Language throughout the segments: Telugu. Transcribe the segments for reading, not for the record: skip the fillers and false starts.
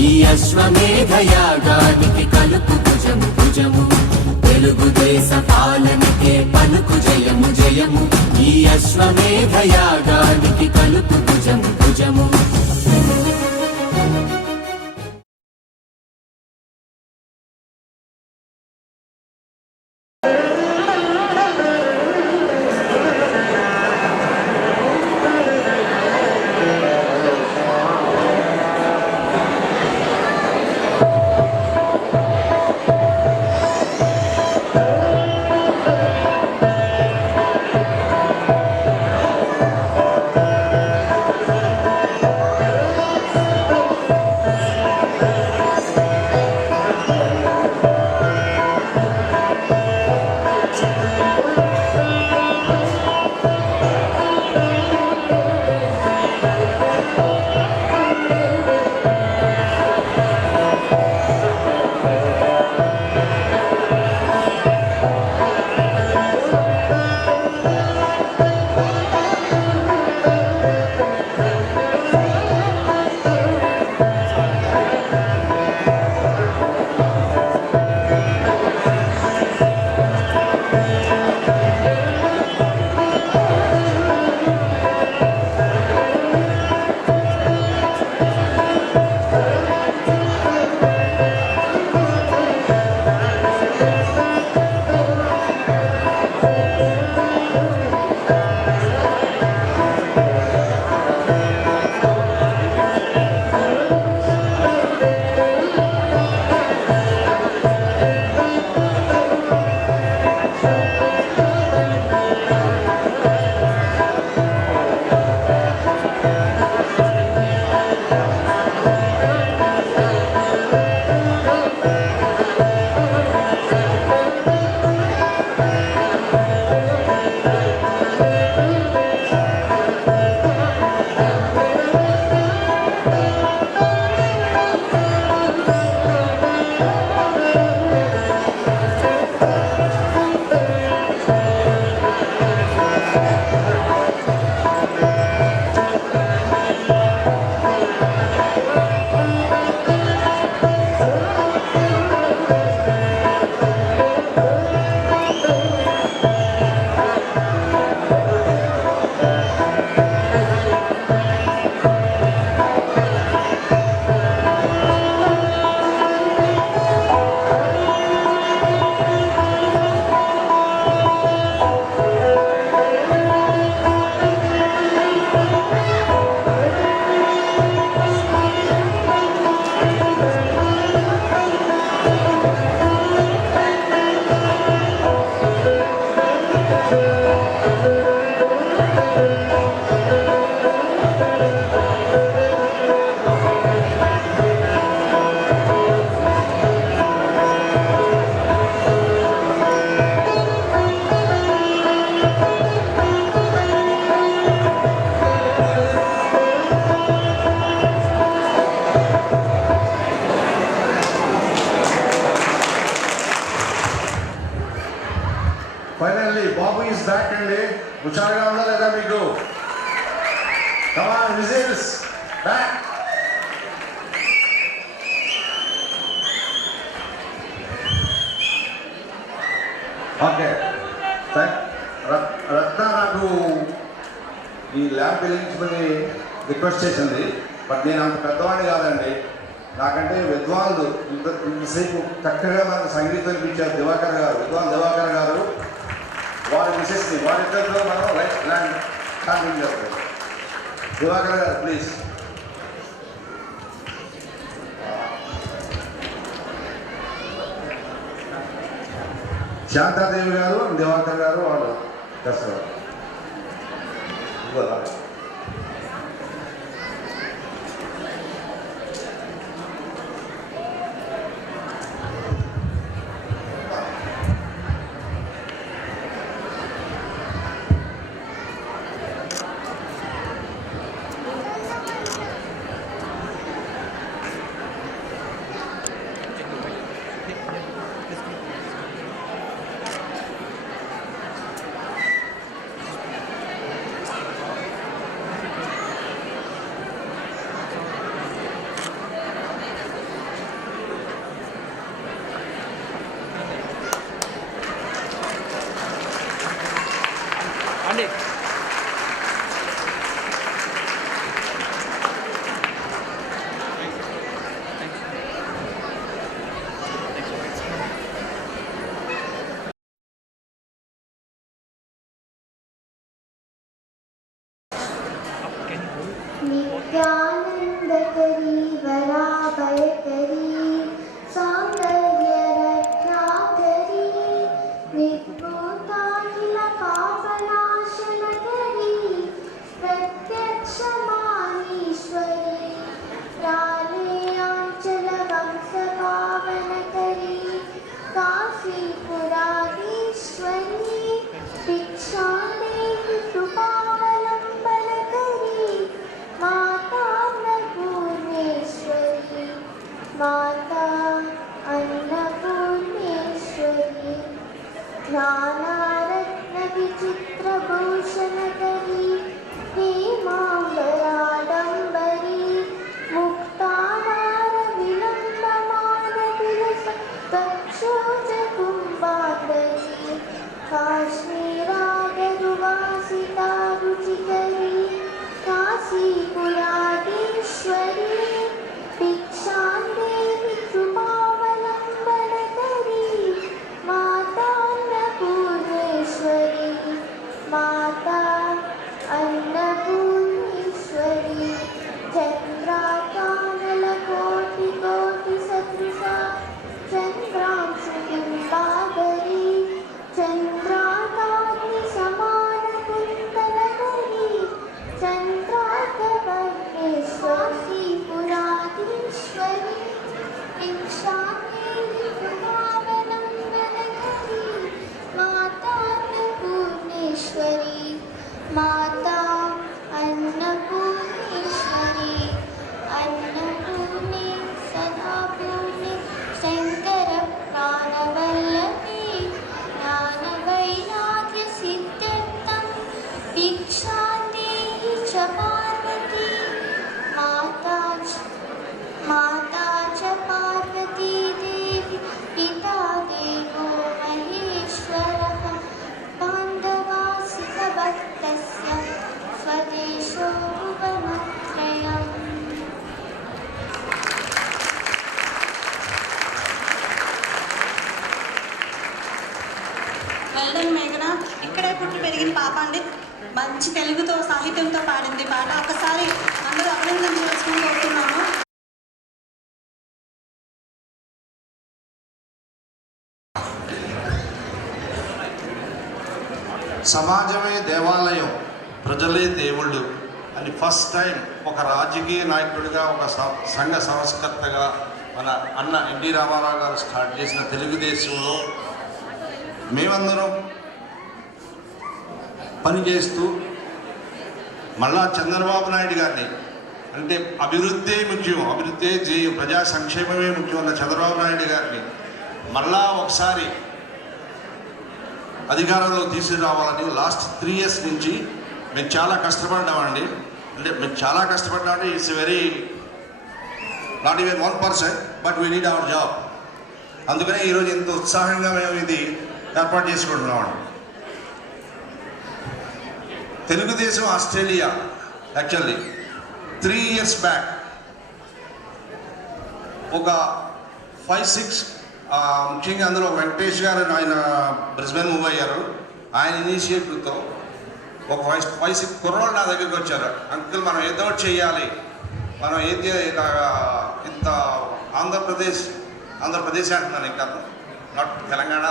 ఈ అశ్వమేధ యాగానికి కలుపు భుజము భుజము తెలుగుదేశ పాలనకే పలుకు జయము జయము ఈ అశ్వమేధ యాగానికి కలుపు భుజము భుజము Finally, Bobby is back అండి. హుషారుగా ఉందా లేదా మీకు? Come on, whistles. Back. Okay. Ratna నాకు ఈ ల్యాబ్ వెలిగించమని రిక్వెస్ట్ చేసింది. బట్ నేను అంత పెద్దవాడిని కాదండి. నాకంటే విద్వాంసులు ఇంతసేపు చక్కగా నాకు సంగీతం ఇప్పించారు దివాకర్ గారు, విద్వాన్ దివాకర్ గారు. వారి మిసెస్ని వారిద్దరితో మనం రైట్ ల్యాండ్ స్టార్టింగ్ చేస్తాం. దివాకర్ గారు ప్లీజ్. శాంతాదేవి గారు, దివాకర్ గారు వాళ్ళు చేస్తారు. పాప అండి. మంచి తెలుగుతో సాహిత్యంతో పాడింది పాట. ఒకసారి అందరూ అభినందించవలసింది కోరుతున్నాము. సమాజమే దేవాలయం, ప్రజలే దేవుళ్ళు అని ఫస్ట్ టైం ఒక రాజకీయ నాయకుడిగా, ఒక సంఘ సంస్కర్తగా మన అన్న ఎన్టీ రామారావు గారు స్టార్ట్ చేసిన తెలుగుదేశంలో మేమందరం పనిచేస్తూ మళ్ళా చంద్రబాబు నాయుడు గారిని, అంటే అభివృద్ధే ముఖ్యం, అభివృద్ధే జయం, ప్రజా సంక్షేమమే ముఖ్యం అన్న చంద్రబాబు నాయుడు గారిని మళ్ళా ఒకసారి అధికారంలో తీసుకురావాలని లాస్ట్ 3 years నుంచి మేము చాలా కష్టపడ్డామండి. అంటే మేము చాలా కష్టపడ్డామంటే it's very not even 1%, but we need our job. అందుకనే ఈరోజు ఎంత ఉత్సాహంగా మేము ఇది ఏర్పాటు చేసుకుంటున్నామండి. Telugu Desam Australia actually 3 years back ఒక 5-6 ముఖ్యంగా అందులో వెంకటేష్ గారు, ఆయన బ్రిస్బెన్ మూవ్ అయ్యారు. ఆయన ఇనిషియేటివ్తో ఒక 5-6 కుర్రోళ్ళు నా దగ్గరికి వచ్చారు. అంకుల్, మనం ఏదో ఒకటి చేయాలి, మనం ఏది ఇంత ఆంధ్రప్రదేశ్ అంటున్నాను, ఇంకా నాట్ తెలంగాణ,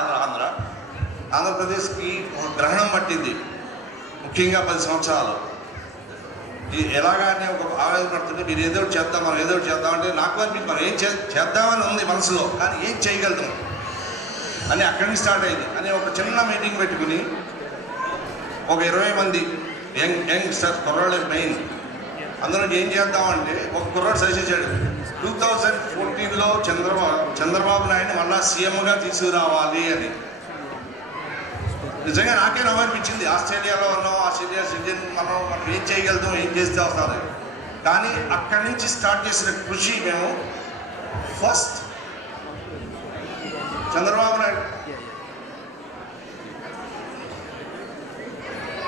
ఆంధ్రప్రదేశ్కి ఒక గ్రహణం పట్టింది, ముఖ్యంగా 10 సంవత్సరాలు. ఎలాగానే ఒక ఆవేదన పడుతుంటే మీరు ఏదో ఒకటి చేద్దాం, మనం ఏదో ఒకటి చేద్దామంటే నాకు అనిపించి మనం ఏం చేద్దామని ఉంది మనసులో, కానీ ఏం చేయగలుగుతాం అని అక్కడి నుంచి స్టార్ట్ అయింది. అని ఒక చిన్న మీటింగ్ పెట్టుకుని ఒక 20 మంది యంగ్స్టర్స్, కుర్రాళ్ళు మెయిన్, అందులో ఏం చేద్దామంటే ఒక కుర్రాడు సజెస్ట్ చేశాడు, 2014లో చంద్రబాబు నాయుడు మళ్ళా సీఎంగా తీసుకురావాలి అని. నిజంగా నాకే నవ్వనిపించింది. ఆస్ట్రేలియాలో ఉన్నాం, ఆస్ట్రేలియా సిటిజన్, మనం ఏం చేయగలుగుతాం, ఏం చేస్తే వస్తుంది. కానీ అక్కడి నుంచి స్టార్ట్ చేసిన కృషి మేము ఫస్ట్ చంద్రబాబు నాయుడు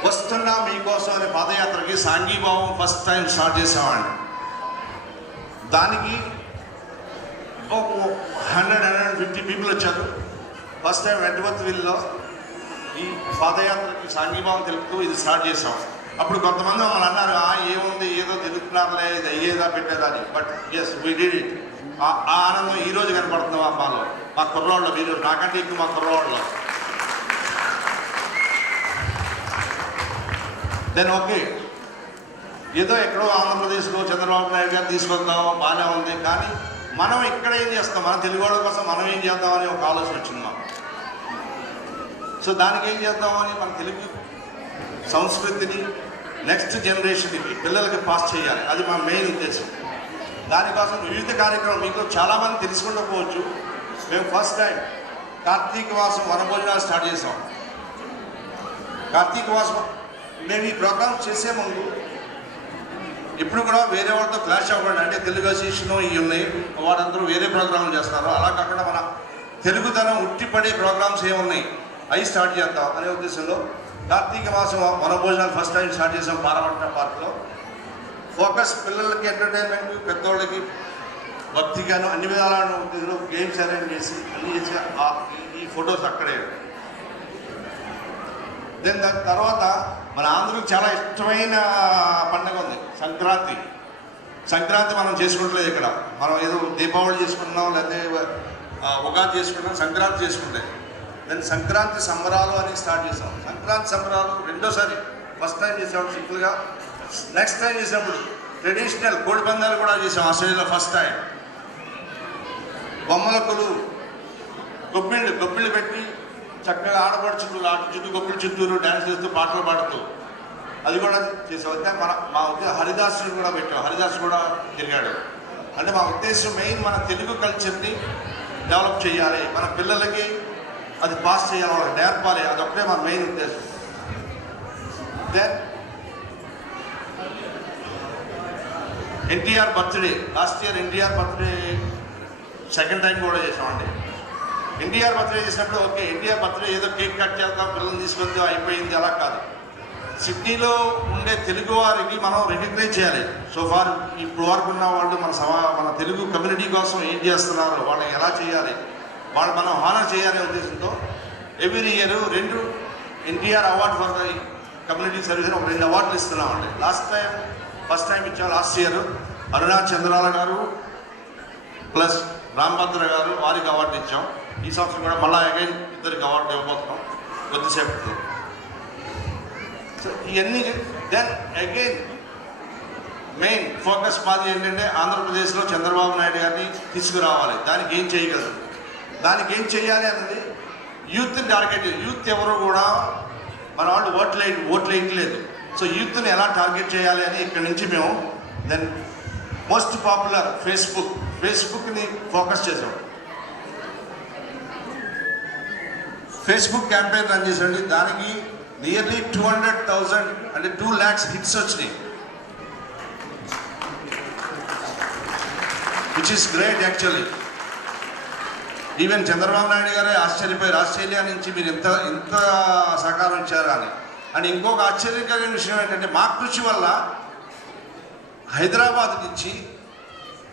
వస్తున్నా మీకోసం అనే పాదయాత్రకి సాంఘీభావం ఫస్ట్ టైం స్టార్ట్ చేసామండి. దానికి 100-150 పీపుల్ వచ్చారు. ఫస్ట్ టైం వెంటవర్త్ విల్లో ఈ పాదయాత్రకి సాంఘీభావం తెలుపుతూ ఇది స్టార్ట్ చేసాం. అప్పుడు కొంతమంది మమ్మల్ని అన్నారు, ఏముంది, ఏదో తెలుపుతున్నారులే, ఇది అయ్యేదా పెట్టేదా అని. But yes, we did it. ఆ ఆనందం ఈరోజు కనపడుతుంది మాలో, మా కుర్రోళ్ళు. మీరు నాకంటే ఎక్కువ మా కుర్రోళ్ళు. దెన్ ఓకే, ఏదో ఎక్కడో ఆంధ్రప్రదేశ్లో చంద్రబాబు నాయుడు గారు తీసుకొద్దాం, బాగానే ఉంది. కానీ మనం ఇక్కడ ఏం చేస్తాం, మన తెలుగు వాళ్ళ కోసం మనం ఏం చేద్దామని ఒక ఆలోచన వచ్చింది మాకు. సో దానికి ఏం చేద్దామని మన తెలుగు సంస్కృతిని నెక్స్ట్ జనరేషన్కి, పిల్లలకి పాస్ చేయాలి, అది మా మెయిన్ ఉద్దేశం. దానికోసం వివిధ కార్యక్రమాలు మీకు చాలామంది తెలుసుకుంటకపోవచ్చు. మేము ఫస్ట్ టైం కార్తీక మాసం వనభోజనాలు స్టార్ట్ చేసాం. కార్తీక మాసం మేము ఈ ప్రోగ్రామ్స్ చేసే ముందు ఇప్పుడు కూడా వేరే వాళ్ళతో క్లాష్ అవ్వకండి. అంటే తెలుగు అసోసియేషన్ ఇవి ఉన్నాయి, వారందరూ వేరే ప్రోగ్రాంలు చేస్తారు. అలా కాకుండా మన తెలుగుతనం ఉట్టిపడే ప్రోగ్రామ్స్ ఏమున్నాయి, అవి స్టార్ట్ చేద్దాం అనే ఉద్దేశంలో కార్తీక మాసం వనభోజనాలు ఫస్ట్ టైం స్టార్ట్ చేసాం పారవట్ట పార్క్లో. ఫోకస్ పిల్లలకి ఎంటర్టైన్మెంట్, పెద్దవాళ్ళకి భక్తిగాను అన్ని విధాలను ఉద్దేశంలో గేమ్స్ అరేంజ్ చేసి అన్ని చేసి ఈ ఫొటోస్ అక్కడే. దెన్ దాని తర్వాత మన ఆంధ్రులకు చాలా ఇష్టమైన పండుగ ఉంది, సంక్రాంతి. సంక్రాంతి మనం చేసుకుంటలేదు ఇక్కడ. మనం ఏదో దీపావళి చేసుకుంటున్నాం, లేకపోతే ఉగాది చేసుకుంటున్నాం, సంక్రాంతి చేసుకుంటే దెన్ సంక్రాంతి సంబరాలు అని స్టార్ట్ చేసాం. సంక్రాంతి సంబరాలు రెండోసారి, ఫస్ట్ టైం చేసాము సింపుల్గా. నెక్స్ట్ టైం చేసినప్పుడు ట్రెడిషనల్ కోడి పందాలు కూడా చేసాం ఆస్ట్రేలియాలో ఫస్ట్ టైం. బొమ్మలకులు, గొబ్బిళ్ళు పెట్టి చక్కగా ఆడపడుచులు చుట్టూ గొప్పల చుట్టూరు డ్యాన్స్ చేస్తూ పాటలు పాడుతూ అది కూడా చేసాం. అయితే మా ఉద్దేశం హరిదాసుడు కూడా పెట్టాం, హరిదాసు కూడా తిరిగాడు. అంటే మా ఉద్దేశం మెయిన్ మన తెలుగు కల్చర్ని డెవలప్ చేయాలి, మన పిల్లలకి అది పాస్ చేయాలి, వాళ్ళకి నేర్పాలి, అదొక్కటే మన మెయిన్ ఉద్దేశం. Then NTR birthday, last year NTR birthday second time కూడా చేసామండి. ఎన్టీఆర్ బర్త్డే చేసినప్పుడు ఓకే, ఎన్టీఆర్ బర్త్డే ఏదో కేక్ కట్ చేద్దాం, పిల్లల్ని తీసుకొద్దాం, అయిపోయింది, అలా కాదు. సిడ్నీలో ఉండే తెలుగు వారికి మనం రికగ్నైజ్ చేయాలి. సో ఫార్ ఇప్పుడు వరకు ఉన్న వాళ్ళు మన తెలుగు కమ్యూనిటీ కోసం ఏం చేస్తున్నారు, వాళ్ళని ఎలా చేయాలి, వాళ్ళు మనం హానర్ చేయాలనే ఉద్దేశంతో every year 2 NTR award for the community service ఒక 2 అవార్డులు ఇస్తున్నామండి. ఫస్ట్ టైం ఇచ్చాం లాస్ట్ ఇయర్. అరుణా చంద్రాల గారు ప్లస్ రాంభద్ర గారు వారికి అవార్డు ఇచ్చాం. ఈ సంవత్సరం కూడా మళ్ళీ అగైన్ 2 అవార్డు ఇవ్వబోతున్నాం కొద్దిసేపట్లో. సో ఇవన్నీ దెన్ అగైన్ మెయిన్ ఫోకస్ మాది ఏంటంటే ఆంధ్రప్రదేశ్లో చంద్రబాబు నాయుడు గారిని తీసుకురావాలి. దానికి ఏం చేయగలరు, దానికి ఏం చేయాలి అన్నది యూత్ని టార్గెట్. యూత్ ఎవరు కూడా మన వాళ్ళు ఓట్లు వేయట్లేదు. సో యూత్ని ఎలా టార్గెట్ చేయాలి అని ఇక్కడి నుంచి మేము దెన్ మోస్ట్ పాపులర్ ఫేస్బుక్ని ఫోకస్ చేసాం. ఫేస్బుక్ క్యాంపెయిన్ రన్ చేసండి. దానికి నియర్లీ 200,000 అంటే 2 lakhs హిట్స్ వచ్చినాయి, which is great actually. Even Chandrababu Naidu గారే ఆశ్చర్యపోయారు, ఆస్ట్రేలియా నుంచి మీరు ఎంత సహకారం ఇచ్చారా అని. అండ్ ఇంకొక ఆశ్చర్యకరమైన విషయం ఏంటంటే మా కృషి వల్ల హైదరాబాద్ నుంచి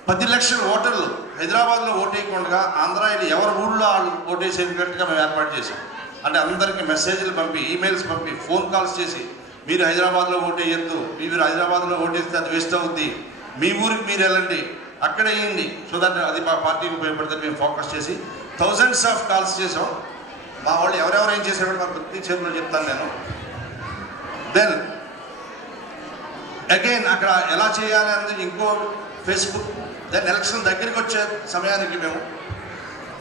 10 లక్షల ఓటర్లు హైదరాబాద్లో ఓటేయకుండా ఆంధ్రాలో ఎవరి ఊళ్ళో వాళ్ళు ఓటేసేటట్టుగా మేము ఏర్పాటు చేసాం. అంటే అందరికీ మెసేజ్లు పంపి, ఈమెయిల్స్ పంపి, ఫోన్ కాల్స్ చేసి మీరు హైదరాబాద్లో ఓటేయద్దు, మీరు హైదరాబాద్లో ఓటేస్తే అది వేస్ట్ అవుద్ది, మీ ఊరికి మీరు వెళ్ళండి, అక్కడ వేయండి. సో దట్ అది మా పార్టీకి ఉపయోగపడుతుంది. మేము ఫోకస్ చేసి థౌజండ్స్ ఆఫ్ కాల్స్ చేసాం. మా వాళ్ళు ఎవరెవరు ఏం చేశారో మా ప్రతి చేతుల్లో చెప్తాను నేను. దెన్ అగైన్ అక్కడ ఎలా చేయాలి అనేది ఇంకో ఫేస్బుక్. దెన్ ఎలక్షన్ దగ్గరికి వచ్చే సమయానికి మేము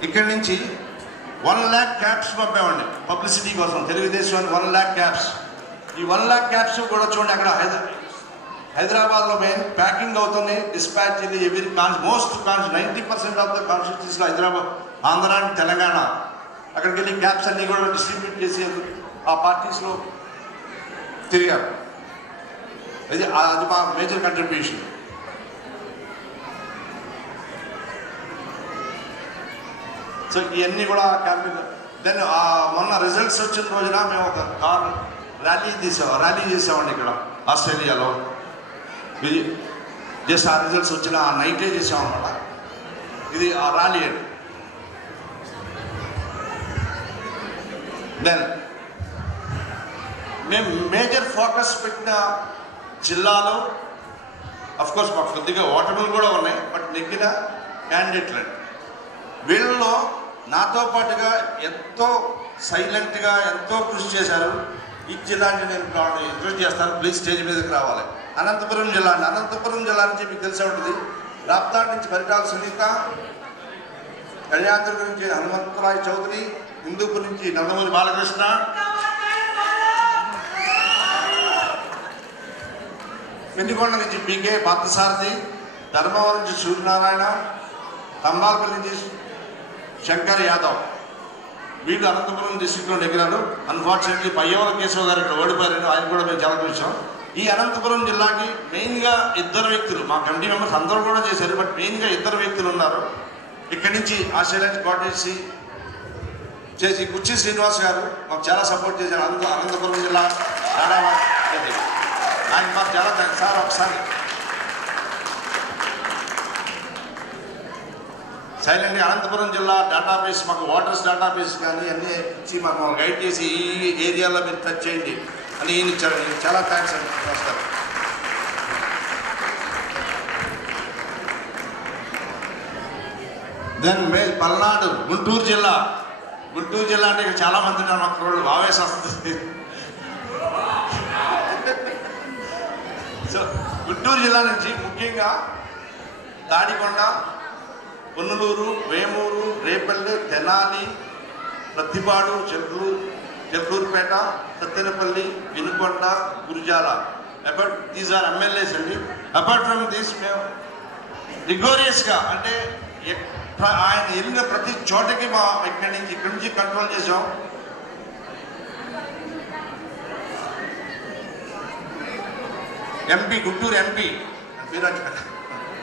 ఇక్కడి నుంచి 1 lakh క్యాప్స్ పంపామండి పబ్లిసిటీ కోసం. Telugu Desam 1 lakh caps. ఈ 1 lakh క్యాప్స్ కూడా చూడండి అక్కడ హైదరాబాద్లో మెయిన్ ప్యాకింగ్ అవుతుంది. డిస్పాచ్ ఇది ఎవరి మోస్ట్ 90% ఆఫ్ ద కాన్స్టిట్యూన్సీస్లో హైదరాబాద్, ఆంధ్ర అండ్ తెలంగాణ అక్కడికి వెళ్ళి క్యాప్స్ అన్నీ కూడా డిస్ట్రిబ్యూట్ చేసి ఆ పార్టీస్లో తిరిగారు. అది మా మేజర్ కంట్రిబ్యూషన్. సో ఇవన్నీ కూడా క్యాంపెయిన్. దెన్ మొన్న రిజల్ట్స్ వచ్చిన రోజున మేము ఒక కార్ ర్యాలీ చేసామండి ఇక్కడ ఆస్ట్రేలియాలో. ఇది జస్ట్ ఆ రిజల్ట్స్ వచ్చిన ఆ నైటే చేసామన్నమాట. ఇది ఆ ర్యాలీ అండి. దెన్ మేము మేజర్ ఫోకస్ పెట్టిన జిల్లాలో అఫ్కోర్స్ మాకు కొద్దిగా ఓటర్లు కూడా ఉన్నాయి, బట్ నెగ్గిన క్యాండిడేట్లు అండి. వీళ్ళలో నాతో పాటుగా ఎంతో సైలెంట్గా ఎంతో కృషి చేశారు. ఈ జిల్లాని నేను ఇంట్రొడ్యూస్ చేస్తాను, ప్లీజ్ స్టేజ్ మీదకి రావాలి. అనంతపురం జిల్లా అండి. అనంతపురం జిల్లా నుంచి మీకు తెలిసే ఉంటుంది. రాప్తాడ్ నుంచి పరిటాల సునీత, కళ్యాణదుర్గం నుంచి హనుమంతరాయ్ చౌదరి, హిందూపూర్ నుంచి నందమూరి బాలకృష్ణ, పెన్నికొండ నుంచి పీకే పార్థసారథి, ధర్మవరం నుంచి సూర్యనారాయణ, తంబాలపల్లి నుంచి శంకర్ యాదవ్. వీళ్ళు అనంతపురం డిస్టిక్లో నెగ్గినారు. అన్ఫార్చునేట్లీ పయ్యవల కేశవ గారు ఇక్కడ ఓడిపోయారని ఆయన కూడా మేము చాలా చూసాం. ఈ అనంతపురం జిల్లాకి మెయిన్గా 2 వ్యక్తులు, మా కమిటీ మెంబర్స్ అందరూ కూడా చేశారు, బట్ మెయిన్గా 2 వ్యక్తులు ఉన్నారు. ఇక్కడి నుంచి ఆస్ట్రేలియా కోటేసి చేసి కుర్చీ శ్రీనివాస్ గారు మాకు చాలా సపోర్ట్ చేశారు. అనంతపురం జిల్లా ఆయన మాకు చాలా థ్యాంక్స్ సార్. ఒకసారి సైలెంట్గా అనంతపురం జిల్లా డేటాబేస్, మాకు వాటర్స్ డేటాబేస్ కానీ అన్నీ ఇచ్చి మాకు గైడ్ చేసి ఈ ఏరియాలో మీరు టచ్ చేయండి అని ఈయన ఇచ్చారు. చాలా థ్యాంక్స్ అండి వస్తారు. దెన్ పల్నాడు గుంటూరు జిల్లా అంటే ఇక్కడ చాలామంది ఉన్నారు. మాకు ఆవేశం వస్తుంది. సో గుంటూరు జిల్లా నుంచి ముఖ్యంగా Tadikonda, Ponnaluru, Vemuru, Repalli, Tenali, Prathipadu, Chetlurupeta, Sattenapalli, Vinukonda, Gurijala. These are MLAs అండి. అపార్ట్ ఫ్రమ్ దిస్ మేము రిగోరియస్గా అంటే ఆయన వెళ్ళిన ప్రతి చోటకి ఇక్కడి నుంచి కంట్రోల్ చేసాం. ఎంపీ, గుంటూరు ఎంపీ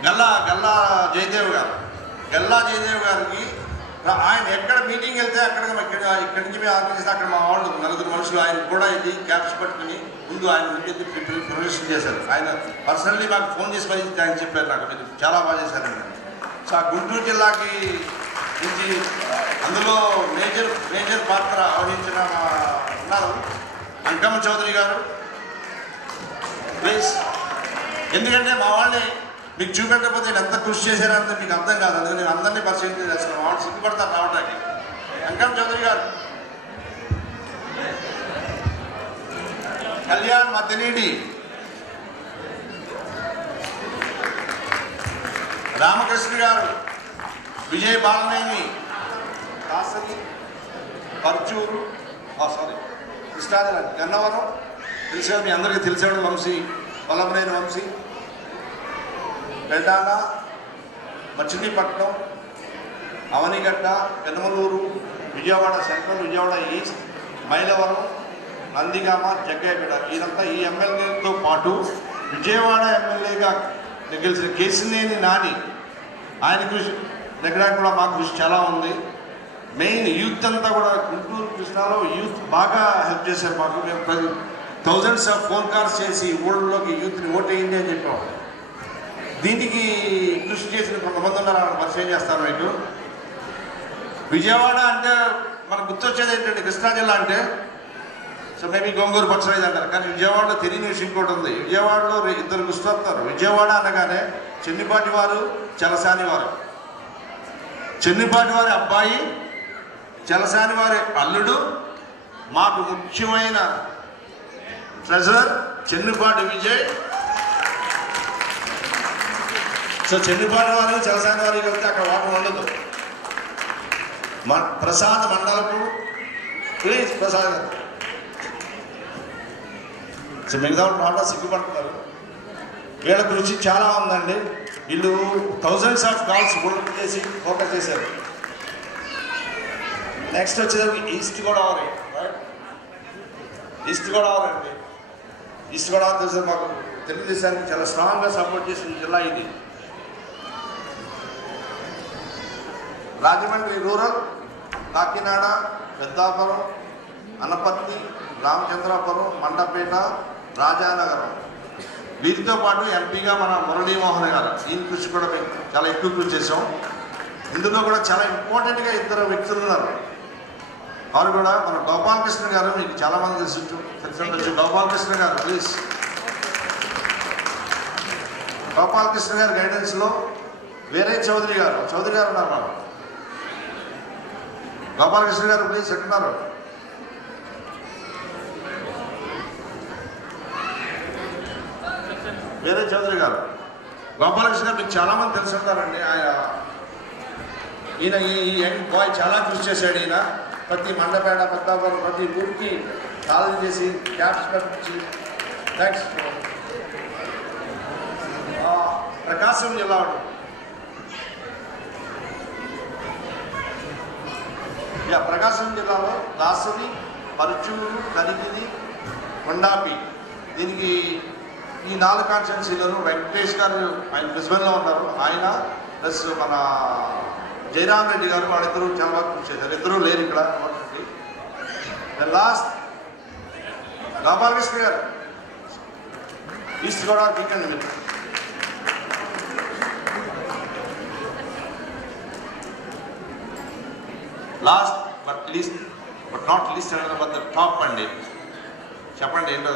గల్లా జయదేవ్ గారికి ఆయన ఎక్కడ మీటింగ్ వెళ్తే అక్కడ ఇక్కడి నుంచి మేము ఆర్గనైజ్ చేస్తే అక్కడ మా వాళ్ళు 4 మనుషులు ఆయన కూడా ఇది క్యాప్స్ పట్టుకుని ముందు ఆయన ప్రొడక్షన్ చేశారు. ఆయన పర్సనల్లీ మాకు ఫోన్ చేసి మరి ఆయన చెప్పారు, నాకు మీరు చాలా బాగా చేశారండి. సో ఆ గుంటూరు జిల్లాకి నుంచి అందులో మేజర్ పాత్ర వహించిన ఉన్నారు అంకమ్మ చౌదరి గారు ప్లీజ్. ఎందుకంటే మా వాళ్ళని మీకు చూపెట్టకపోతే నేను ఎంత కృషి చేశారన్నది మీకు అర్థం కాదు. అందుకని నేను అందరినీ పరిచయం చేస్తాను. మా వాళ్ళు సిగ్గుపడతారు రావడానికి. అంకమ్మ చౌదరి గారు, కళ్యాణ్ మద్దినీడి, రామకృష్ణ గారు, విజయ్ బాలనేని, కాసరి, పర్చూరు, కృష్ణాజిల్లా గన్నవరం, తెలిసేవాడు మీ అందరికీ తెలిసేవాడు వంశీ, వల్లభనేని వంశీ, పెద్దాడ, మచిలీపట్నం, అవనిగడ్డ, పెనమలూరు, విజయవాడ సెంట్రల్, విజయవాడ ఈస్ట్, మైలవరం, నందిగామ, జగ్గయ్యపేట, ఈయనంతా ఈ ఎమ్మెల్యేలతో పాటు విజయవాడ ఎమ్మెల్యేగా గెలిచిన కేసినేని నాని, ఆయన కృషి దగ్గర కూడా మా కృషి చాలా ఉంది. మెయిన్ యూత్ అంతా కూడా గుంటూరు కృష్ణాలో యూత్ బాగా హెల్ప్ చేశారు మాకు. మేము థౌజండ్స్ ఆఫ్ ఫోన్ కాల్స్ చేసి ఊళ్ళలోకి యూత్ని ఓటేయండి అని చెప్పాం. దీనికి కృషి చేసిన కొంతమంది ఉన్నారు, పరిచయం చేస్తాను మీకు. విజయవాడ అంటే మనకు గుర్తొచ్చేది ఏంటంటే కృష్ణా జిల్లా అంటే సో మేబీ గోంగూరు పచ్చడి అంటారు, కానీ విజయవాడలో తెలియని విషయం ఇంకోటి ఉంది. విజయవాడలో ఇద్దరు గుర్తొస్తారు. విజయవాడ అనగానే చెన్నిపాటి వారు, చలసాని వారు. చెన్నిపాటి వారి అబ్బాయి, చలసాని వారి అల్లుడు, మాకు ముఖ్యమైన ట్రెజరర్ చెన్నిపాటి విజయ్. సో చెన్నిపాటి వారు, చలసాని వారికి వెళ్తే అక్కడ వాటర్ ఉండదు. ప్రసాద్ మండలకు ప్లీజ్ ప్రసాద్ గారు. సో మిగతా వాళ్ళు సిగ్గుపడుతున్నారు. వీళ్ళ గురించి చాలా ఉందండి. వీళ్ళు థౌజండ్స్ ఆఫ్ కాల్స్ బుక్ చేసి ఫోకస్ చేశారు. నెక్స్ట్ వచ్చేసరికి east Godavari, right? East Godavari అండి. ఈస్ట్ గోదావరి తెలిసి మాకు తెలుగుదేశానికి చాలా స్ట్రాంగ్గా సపోర్ట్ చేసిన జిల్లా ఇది. రాజమండ్రి రూరల్, కాకినాడ, పెద్దాపురం, అనపర్తి, రామచంద్రాపురం, మండపేట, రాజానగరం. వీరితో పాటు ఎంపీగా మన మురళీమోహన్ గారు, ఈయన కృషి కూడా మేము చాలా ఎక్కువ కృషి చేసాం. ఇందులో కూడా చాలా ఇంపార్టెంట్గా ఇద్దరు వ్యక్తులు ఉన్నారు. వారు కూడా మన గోపాలకృష్ణ గారు, మీకు చాలామంది తెలిసి గోపాలకృష్ణ గారు ప్లీజ్. గోపాలకృష్ణ గారి గైడెన్స్లో వేరే చౌదరి గారు ఉన్నారు. మనం గోపాలకృష్ణ గారు ప్లీజ్ ఎట్టున్నారు. వేరే చౌదరి గారు, గోపాలకృష్ణ గారు మీకు చాలామంది తెలిసి ఉంటారండి. ఈయన ఈ యంగ్ బాయ్ చాలా కృషి చేశాడు. ఈయన ప్రతి మండపేట, పెద్దాపురం ప్రతి ఊరికి కాలేజీ చేసి క్యాప్స్ పంపించి థ్యాంక్స్. ప్రకాశం జిల్లా ప్రకాశం జిల్లాలో దాసుని, పరుచూరు, కరిగిరి, కొండాపి, దీనికి ఈ 4 కాన్స్టిట్యున్సీలను వెంకటేష్ గారు ఆయన బ్రిస్బెన్లో ఉన్నారు. ఆయన ప్లస్ మన జయరామ్ రెడ్డి గారు, వాళ్ళిద్దరూ చాలా బాగా కృషి చేశారు. ఇద్దరూ లేరు ఇక్కడ. లాస్ట్ గోపాలకృష్ణ గారు, ఈస్ట్ గోదావరి వీకెండ్ మీరు. లాస్ట్ బట్ నాట్ లీస్ట్ అనేది టాప్ అండి. చెప్పండి ఏంటో.